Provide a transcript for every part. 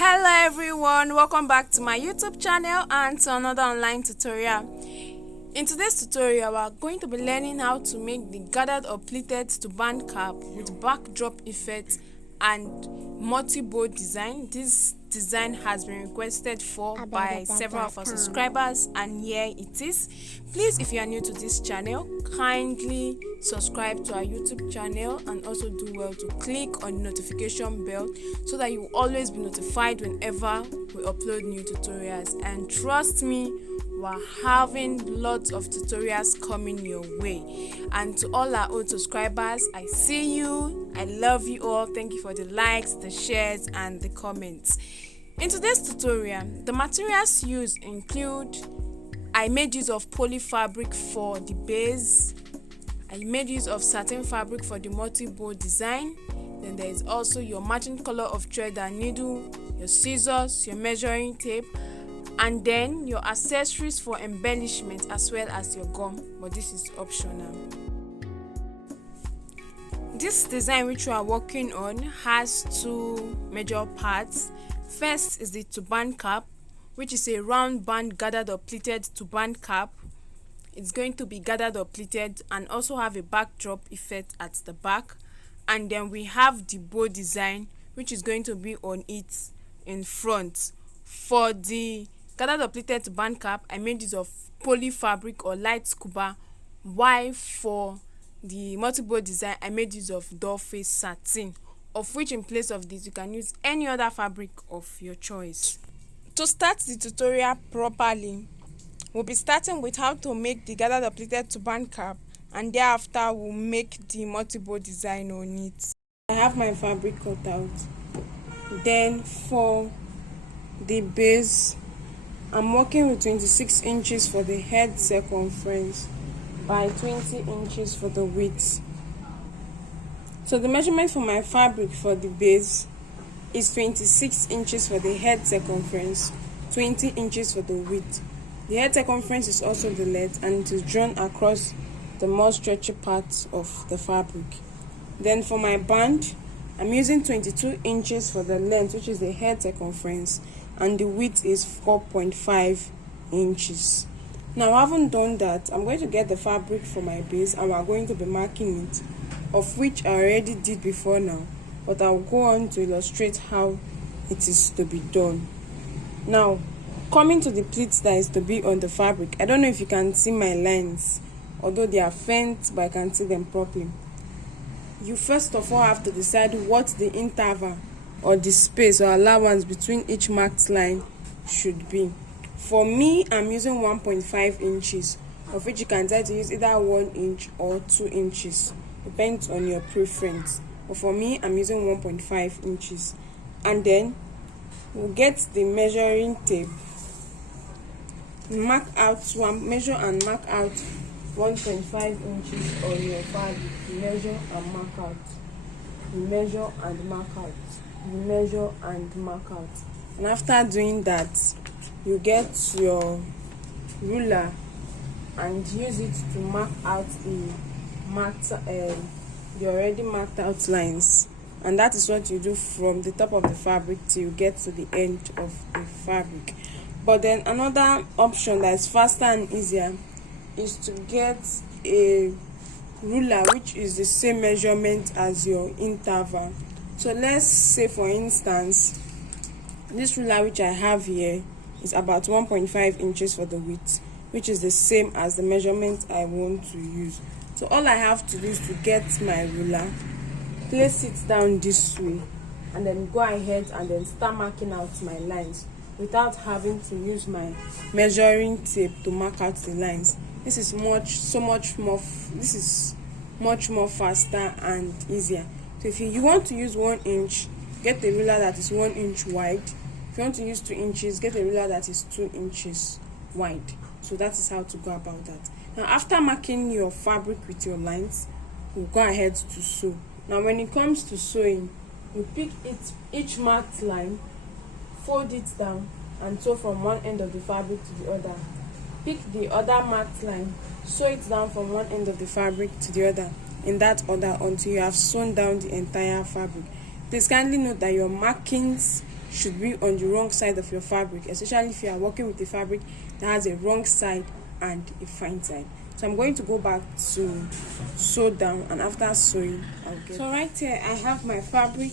Hello everyone, welcome back to my YouTube channel and to another online tutorial. In today's tutorial, we are going to be learning how to make the gathered or pleated turban cap with backdrop effect and multi-bow design. This design has been requested for by several of our subscribers, and here it is. Please, if you are new to this channel, kindly subscribe to our YouTube channel and also do well to click on the notification bell so that you will always be notified whenever we upload new tutorials. And trust me, we're having lots of tutorials coming your way. And to all our old subscribers, I see you, I love you all. Thank you for the likes, the shares and the comments. In today's tutorial, the materials used include: I made use of poly fabric for the base, I made use of satin fabric for the multi-bow design, then there is also your matching color of thread and needle, your scissors, your measuring tape, and then your accessories for embellishment as well as your gum, but this is optional. This design which we are working on has two major parts. First is the turban cap, which is a round band gathered or pleated turban cap. It's going to be gathered or pleated and also have a backdrop effect at the back. And then we have the bow design, which is going to be on it in front. For the gathered or pleated turban cap, I made use of poly fabric or light scuba, while for the multi-bow design, I made use of doll face satin, of which in place of this you can use any other fabric of your choice. To start the tutorial properly, we'll be starting with how to make the gathered or pleated turban cap, and thereafter we'll make the multi-bow design on it. I have my fabric cut out. Then for the base, I'm working with 26 inches for the head circumference by 20 inches for the width. So the measurement for my fabric for the base is 26 inches for the head circumference, 20 inches for the width. The head circumference is also the length and it is drawn across the more stretchy parts of the fabric. Then for my band, I'm using 22 inches for the length, which is the head circumference, and the width is 4.5 inches. Now, having done that, I'm going to get the fabric for my base and we're going to be marking it, of which I already did before now, but I'll go on to illustrate how it is to be done. Now, coming to the pleats that is to be on the fabric, I don't know if you can see my lines, although they are faint, but I can see them properly. You first of all have to decide what the interval or the space or allowance between each marked line should be. For me, I'm using 1.5 inches, of which you can try to use either 1 inch or 2 inches. Depends on your preference. But for me, I'm using 1.5 inches. And then we'll get the measuring tape. Measure and mark out 1.5 inches on your fabric. Measure and mark out. Measure and mark out. Measure and mark out. And after doing that, you get your ruler and use it to mark out the already marked out lines, and that is what you do from the top of the fabric till you get to the end of the fabric. But then another option that is faster and easier is to get a ruler which is the same measurement as your interval. So let's say, for instance, this ruler which I have here is about 1.5 inches for the width, which is the same as the measurement I want to use. So all I have to do is to get my ruler, place it down this way, and then go ahead and then start marking out my lines without having to use my measuring tape to mark out the lines. This is much more faster and easier. So if you want to use 1 inch, get a ruler that is 1 inch wide. If you want to use 2 inches, get a ruler that is 2 inches wide. So that is how to go about that. Now, after marking your fabric with your lines, we'll go ahead to sew. Now, when it comes to sewing, you pick each marked line, fold it down, and sew from one end of the fabric to the other. Pick the other marked line, sew it down from one end of the fabric to the other, in that order until you have sewn down the entire fabric. Please kindly note that your markings should be on the wrong side of your fabric, especially if you are working with a fabric that has a wrong side and a fine side. So I'm going to go back to sew down, and after sewing I'll get. So right here I have my fabric.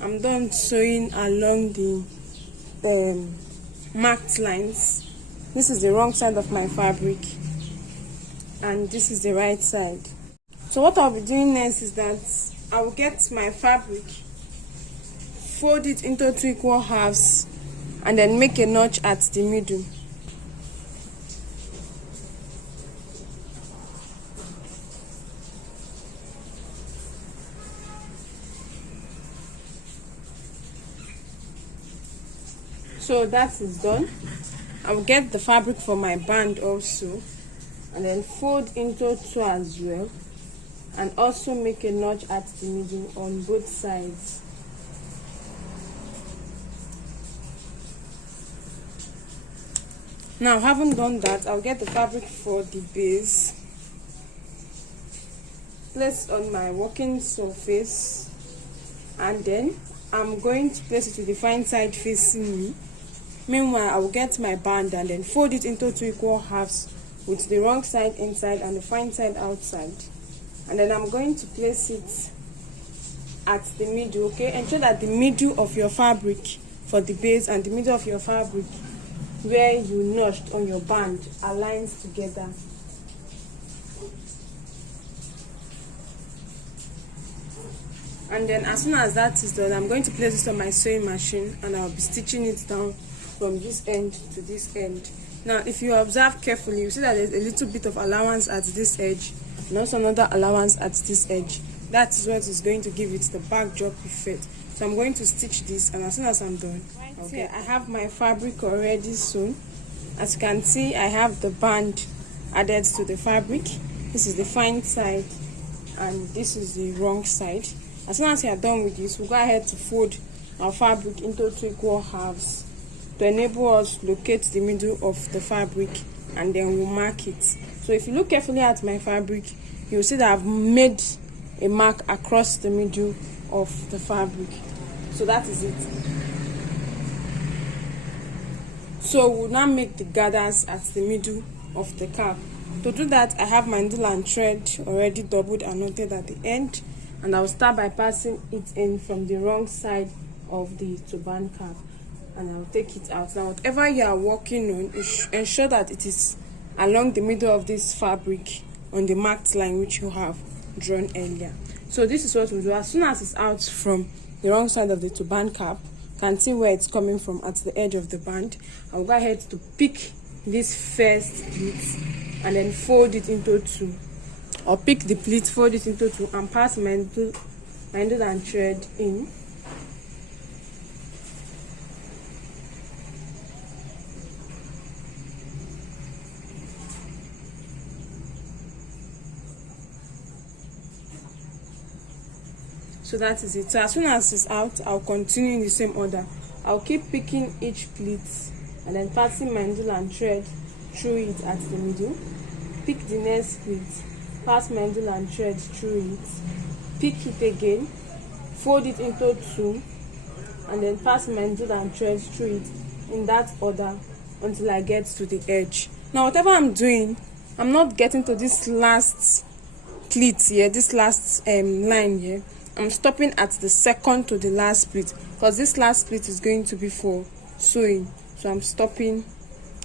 I'm done sewing along the marked lines. This is the wrong side of my fabric and this is the right side. So what I'll be doing next is that I will get my fabric, fold it into 2 equal halves, and then make a notch at the middle. So that is done. I will get the fabric for my band also, and then fold into 2 as well, and also make a notch at the middle on both sides. Now, having done that, I'll get the fabric for the base, place on my working surface, and then I'm going to place it with the fine side facing me. Meanwhile, I will get my band and then fold it into 2 equal halves with the wrong side inside and the fine side outside. And then I'm going to place it at the middle, okay? Ensure that the middle of your fabric for the base and the middle of your fabric where you notched on your band aligns together. And then as soon as that is done, I'm going to place this on my sewing machine and I'll be stitching it down from this end to this end. Now, if you observe carefully, you see that there's a little bit of allowance at this edge and also another allowance at this edge. That is what is going to give it the backdrop effect. So I'm going to stitch this, and as soon as I'm done, okay, I have my fabric already sewn. As you can see, I have the band added to the fabric. This is the fine side and this is the wrong side. As soon as you are done with this, we'll go ahead to fold our fabric into 2 equal halves to enable us to locate the middle of the fabric, and then we'll mark it. So if you look carefully at my fabric, you'll see that I've made a mark across the middle of the fabric. So that is it. So we'll now make the gathers at the middle of the cap. To do that, I have my needle and thread already doubled and knotted at the end, and I'll start by passing it in from the wrong side of the turban cap, and I'll take it out. Now, whatever you are working on, ensure that it is along the middle of this fabric on the marked line which you have drawn earlier. So this is what we'll do. As soon as it's out from the wrong side of the turban cap, you can see where it's coming from at the edge of the band. I'll go ahead to pick this first pleat and then fold it into 2, or pick the pleat, fold it into 2, and pass my needle and thread in. So that is it. So as soon as it's out, I'll continue in the same order. I'll keep picking each pleat and then passing my needle and thread through it at the middle. Pick the next pleat, pass my needle and thread through it, pick it again, fold it into 2, and then pass my needle and thread through it in that order until I get to the edge. Now, whatever I'm doing, I'm not getting to this last pleat here, this last line here. I'm stopping at the second to the last pleat, because this last pleat is going to be for sewing. So I'm stopping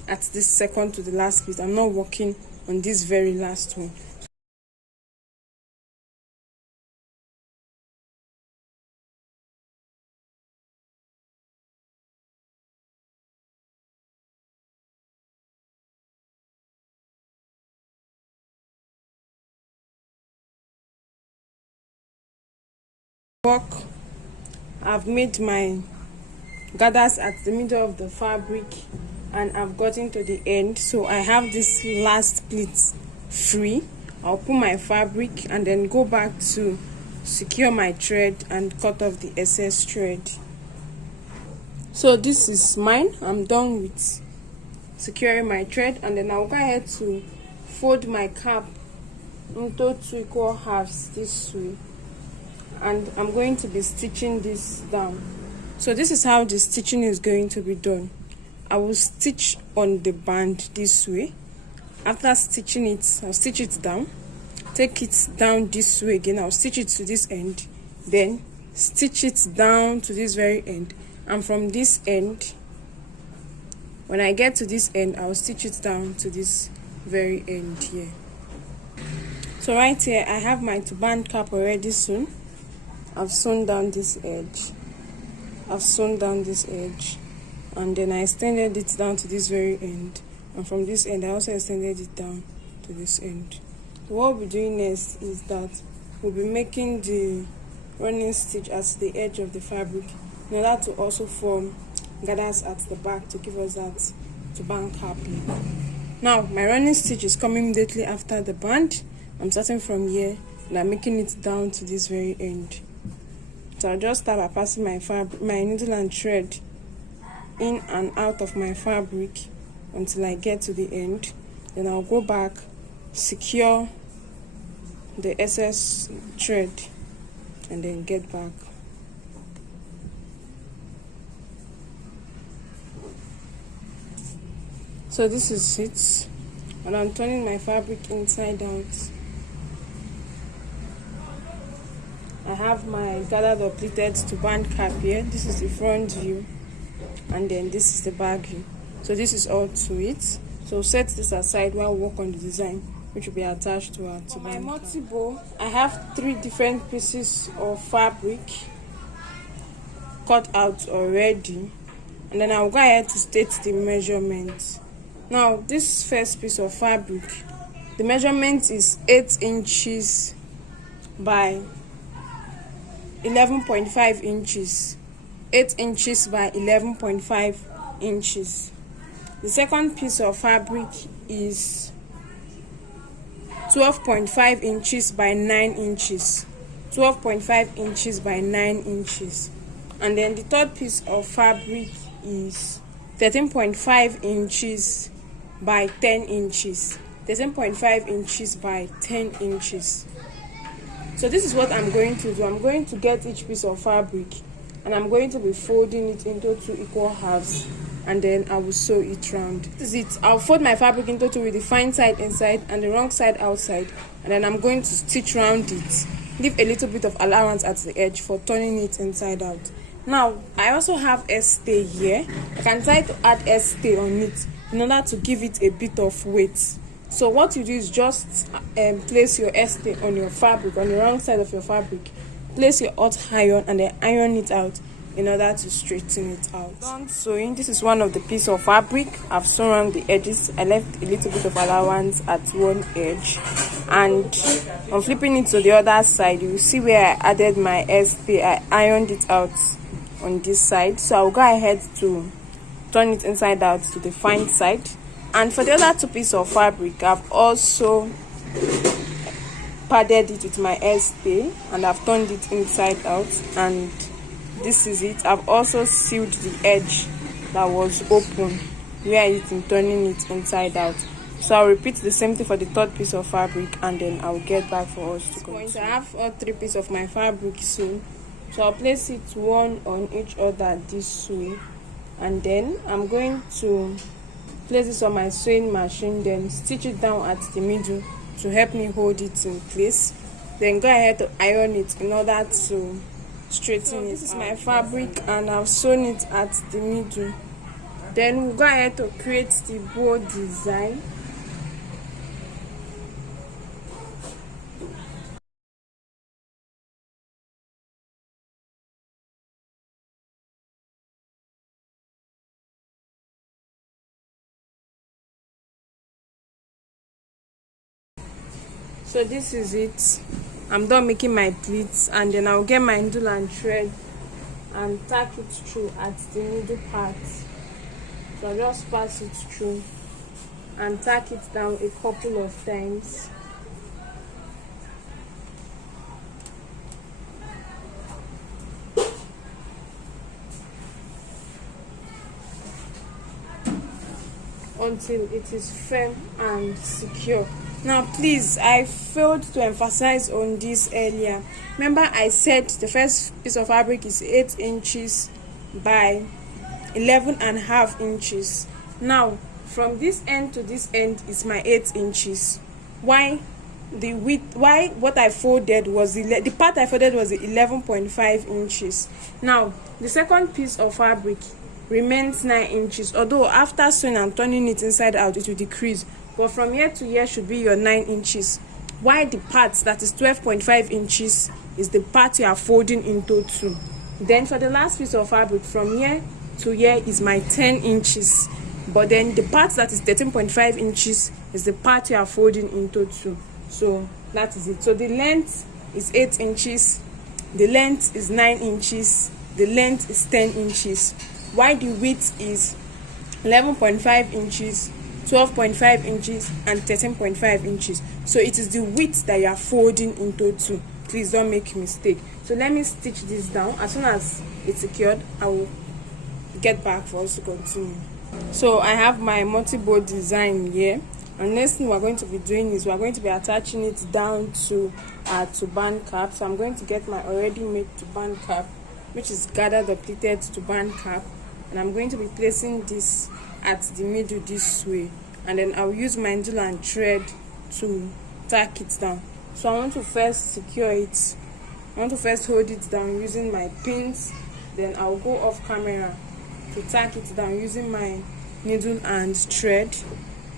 at this second to the last pleat. I'm not working on this very last one. I've made my gathers at the middle of the fabric and I've gotten to the end, so I have this last pleat free. I'll put my fabric and then go back to secure my thread and cut off the excess thread. So this is mine. I'm done with securing my thread, and then I'll go ahead to fold my cap into 2 equal halves this way, and I'm going to be stitching this down So this is how the stitching is going to be done. I will stitch on the band this way. After stitching it, I'll stitch it down, take it down this way again. I'll stitch it to this end, then stitch it down to this very end, and from this end, when I get to this end, I'll stitch it down to this very end here. So right here I have my turban cap already sewn. I've sewn down this edge, and then I extended it down to this very end, and from this end I also extended it down to this end. So what we'll be doing next is that we'll be making the running stitch at the edge of the fabric in order to also form gathers at the back to give us that turban cap look. Now my running stitch is coming immediately after the band. I'm starting from here and I'm making it down to this very end. So I'll just start by passing my needle and thread in and out of my fabric until I get to the end. Then I'll go back, secure the excess thread, and then get back. So this is it, and I'm turning my fabric inside out. I have my gathered or pleated turban cap here. This is the front view, and then this is the back view. So this is all to it. So set this aside while we work on the design, which will be attached to our turban. For my multi-bow, I have 3 different pieces of fabric cut out already, and then I'll go ahead to state the measurements. Now this first piece of fabric, the measurement is 8 inches by 11.5 inches. 8 inches by 11.5 inches. The second piece of fabric is 12.5 inches by 9 inches. 12.5 inches by 9 inches. And then the third piece of fabric is 13.5 inches by 10 inches. 13.5 inches by 10 inches. So this is what I'm going to do. I'm going to get each piece of fabric and I'm going to be folding it into 2 equal halves, and then I will sew it round. This is it. I'll fold my fabric into 2 with the fine side inside and the wrong side outside, and then I'm going to stitch round it. Leave a little bit of allowance at the edge for turning it inside out. Now I also have stay here. I can try to add stay on it in order to give it a bit of weight. So what you do is just place your stay on your fabric, on the wrong side of your fabric. Place your hot iron and then iron it out in order to straighten it out. Done sewing. This is one of the piece of fabric. I've sewn around the edges. I left a little bit of allowance at one edge, and on flipping it to the other side, you will see where I added my stay. I ironed it out on this side. So I'll go ahead to turn it inside out to the fine side. And for the other 2 pieces of fabric, I've also padded it with my stay and I've turned it inside out, and this is it. I've also sealed the edge that was open where it's in turning it inside out. So I'll repeat the same thing for the 3rd piece of fabric, and then I'll get back for us to continue. I have all 3 pieces of my fabric sewn, so I'll place it one on each other this way, and then I'm going to place this on my sewing machine, then stitch it down at the middle to help me hold it in place. Then go ahead to iron it in order to straighten it. This is my fabric and I've sewn it at the middle. Then we'll go ahead to create the bow design. So this is it. I'm done making my pleats, and then I'll get my needle and thread and tack it through at the middle part. So I'll just pass it through and tack it down a couple of times. Until it is firm and secure. Now please, I failed to emphasize on this earlier. Remember I said the first piece of fabric is 8 inches by 11.5 inches. Now from this end to this end is my 8 inches. Why the width, why what I folded was the part I folded was 11.5 inches. Now the second piece of fabric remains 9 inches, although after sewing and turning it inside out it will decrease, but from here to here should be your 9 inches. Why the part that is 12.5 inches is the part you are folding into two. Then for the last piece of fabric, from here to here is my 10 inches, but then the part that is 13.5 inches is the part you are folding into two. So that is it. So the length is 8 inches, the length is 9 inches, the length is 10 inches. Why the width is 11.5 inches, 12.5 inches, and 13.5 inches. So it is the width that you are folding into two. Please don't make a mistake. So let me stitch this down. As soon as it's secured, I will get back for us to continue. So I have my multi-bow design here, and next thing we're going to be doing is we're going to be attaching it down to our turban cap. So I'm going to get my already made turban cap, which is gathered or pleated turban cap, and I'm going to be placing this at the middle this way, and then I'll use my needle and thread to tack it down. So I want to first secure it. I want to first hold it down using my pins, then I'll go off camera to tack it down using my needle and thread.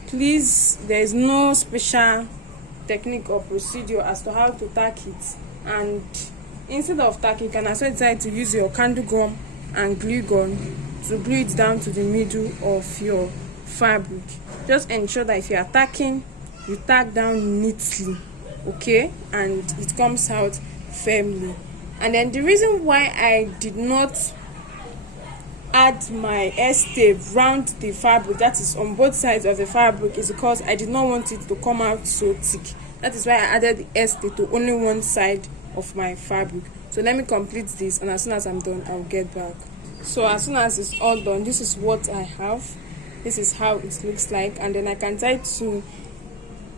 Please, there is no special technique or procedure as to how to tack it, and instead of tacking, you can also decide to use your candle gum and glue gun to glue it down to the middle of your fabric. Just ensure that if you are tacking, you tack down neatly, okay, and it comes out firmly. And then the reason why I did not add my S-tape round the fabric, that is on both sides of the fabric, is because I did not want it to come out so thick. That is why I added the S-tape to only one side of my fabric. So let me complete this, and as soon as I'm done, I'll get back. So as soon as it's all done, this is what I have. This is how it looks like, and then I can try to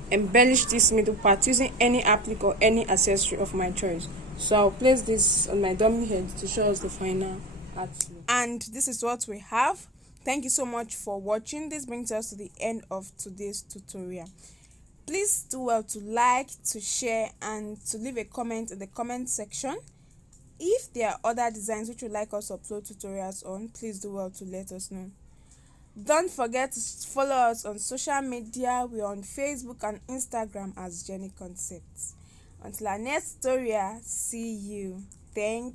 embellish this middle part using any applique or any accessory of my choice. So I'll place this on my dummy head to show us the final art look. And this is what we have. Thank you so much for watching. This brings us to the end of today's tutorial. Please do well to like, to share, and to leave a comment in the comment section. If there are other designs which you'd like us to upload tutorials on, please do well to let us know. Don't forget to follow us on social media. We're on Facebook and Instagram as Jenny Concepts. Until our next tutorial, see you. Thank you.